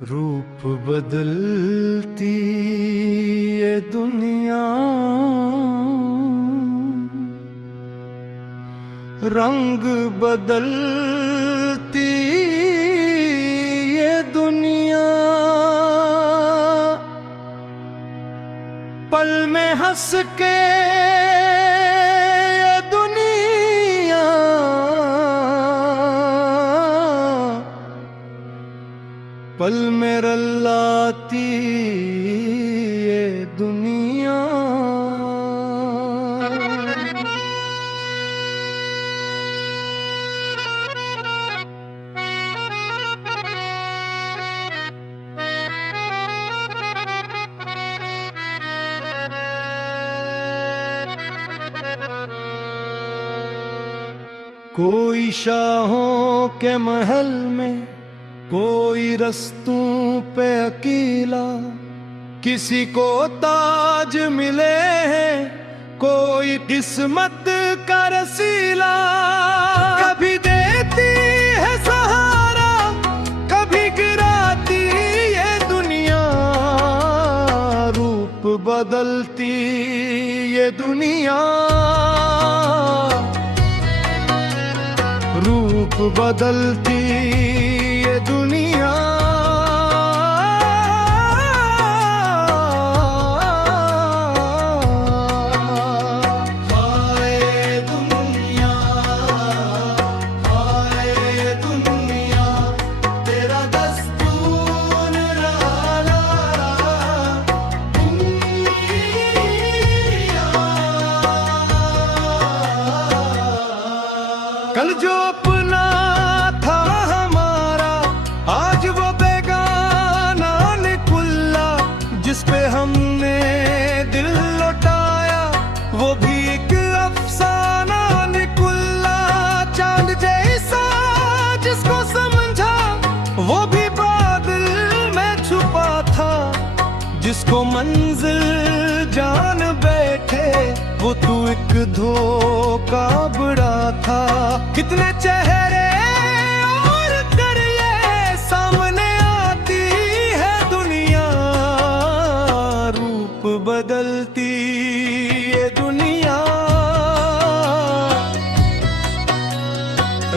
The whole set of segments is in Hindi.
रूप बदलती ये दुनिया, रंग बदलती ये दुनिया, पल में हंस के ये दुनिया, पल में रलाती ये दुनिया। कोई शाहों के महल में, कोई रस्तों पे अकेला, किसी को ताज मिले हैं, कोई किस्मत का रसीला। कभी देती है सहारा, कभी गिराती ये दुनिया, रूप बदलती ये दुनिया, रूप बदलती ये दुनिया। हाय दुनिया, हाय दुनिया, तेरा दस्तूर डाला दुनिया। कल जो अपना था हमारा, आज वो बेगाना निकुल्ला, जिस पे हमने दिल लौटाया, वो भी एक अफसाना निकुल्ला। चांद जैसा जिसको समझा, वो भी बादल में छुपा था, जिसको मंजिल जान बैठे, वो तू एक धोखा बड़ा था। कितने चेहरे और करिए सामने आती है दुनिया, रूप बदलती ये दुनिया,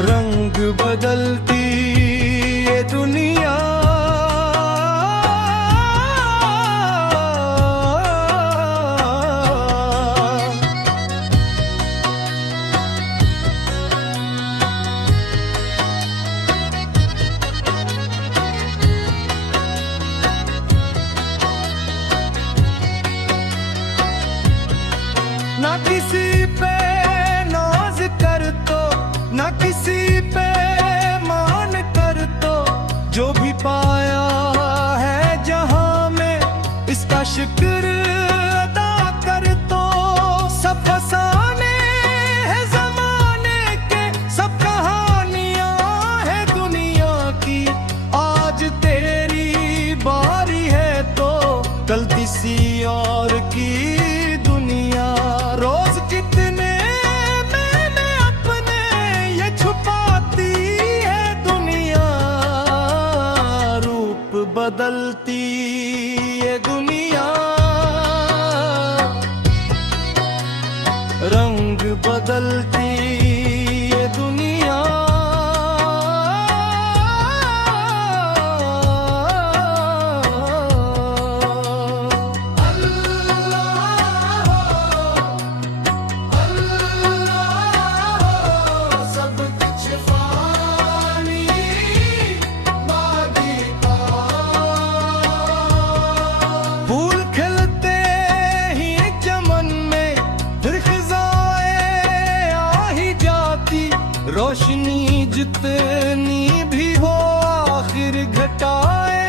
रंग बदलती ये दुनिया। ना किसी पे नाज कर तो, ना किसी पे मान कर तो, जो भी पाया है जहां में, इसका शुक्र अदा कर तो। सब फसाने हैं जमाने के, सब कहानियां हैं दुनिया की, आज तेरी बारी है तो कल किसी और की दुनिया। रोज कितने मैंने अपने ये छुपाती है दुनिया, रूप बदलती ये दुनिया, रंग बदलती ये दुनिया। रोशनी जितनी भी हो, आखिर घटाए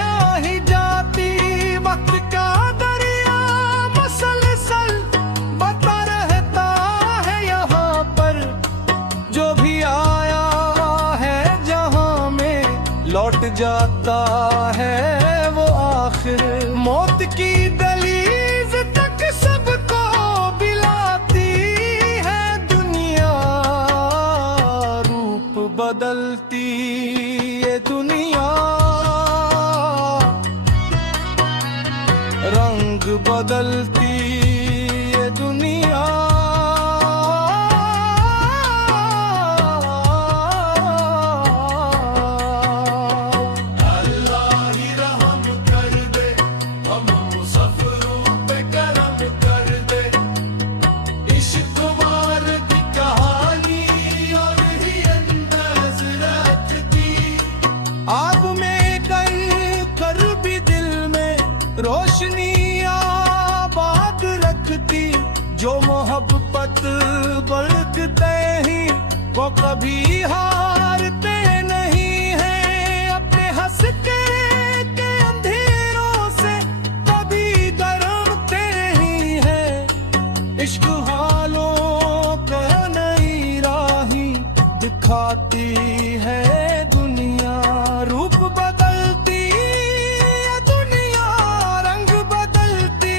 आ ही जाती। वक्त का दरिया मसलसल बता रहता है यहाँ पर, जो भी आया है जहाँ में लौट जाता है वो आखिर। मौत की दलीज तक सबको बिलाती है दुनिया, रूप बदलती ये दुनिया। बदलती ये दुनिया। अल्लाह ही रहम कर दे, हम मुसाफिरों पे करम कर दे। इश्क वार की कहानी और ही अंदाज रखती, आग में कर भी दिल में रोशनियां बाग रखती। जो मोहब्बत बढ़ते ही वो कभी हारते नहीं है। अपने हंस के अंधेरों से कभी डरते ही है। इश्क हालों का नई राही दिखाती है दुनिया। रूप बदलती है दुनिया, रंग बदलती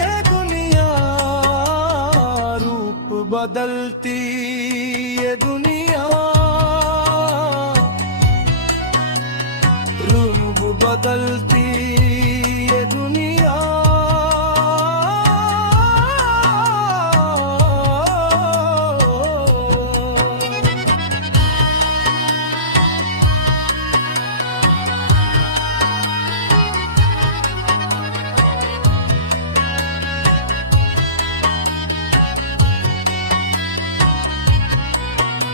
है दुनिया। रूप बदलती है दुनिया, रूप बदलती है दुनिया।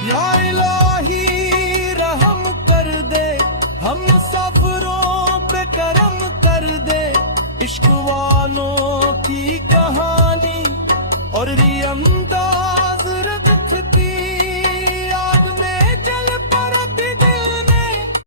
या इलाही रहम कर दे, हम मुसाफिरों पे करम कर दे। इश्क वालों की कहानी और रियमदा